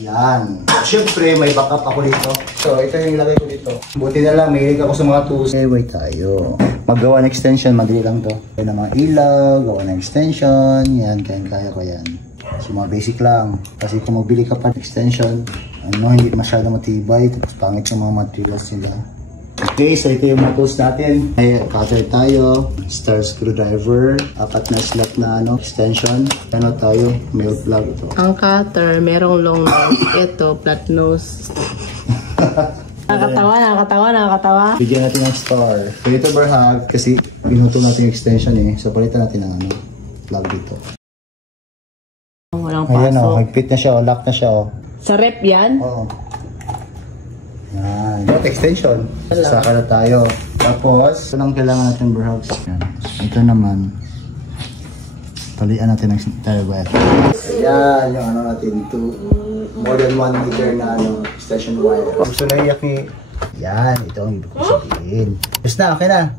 Yan. Siyempre, may backup ako dito. So, ito yung ilagay ko dito. Buti na lang, mahilig ako sa mga tools. Anyway tayo. Maggawa ng extension, madali lang to. Kaya ng mga ilaw, gawa ng extension. Yan, kaya ko yan. So, mga basic lang. Kasi kung magbili ka pa ng extension, hindi masyado matibay. Tapos pangit yung mga materials nila. Okay, so ito yung mga tools natin. May cutter tayo, star screwdriver, 4 na slot na extension. Ano tayo? Male plug ito. Ang cutter, merong long nose. Ito, flat nose. Nakakatawa. Bigyan natin ng star. So ito barhag, kasi pinuto natin yung extension So palitan natin ng plug dito. Walang pasok. Ayan higpit na siya lock na siya Sa rep yan? Oo. Yan. Ito extension. Saka na tayo. Tapos, ito lang kailangan natin barhags. Ito naman. Talian natin ng tire wire. Ayan, yung natin. More than 1 meter na extension wire. Gusto na iyak ni... Yan, ito ang ibig ko sabihin. Yes na, okay na.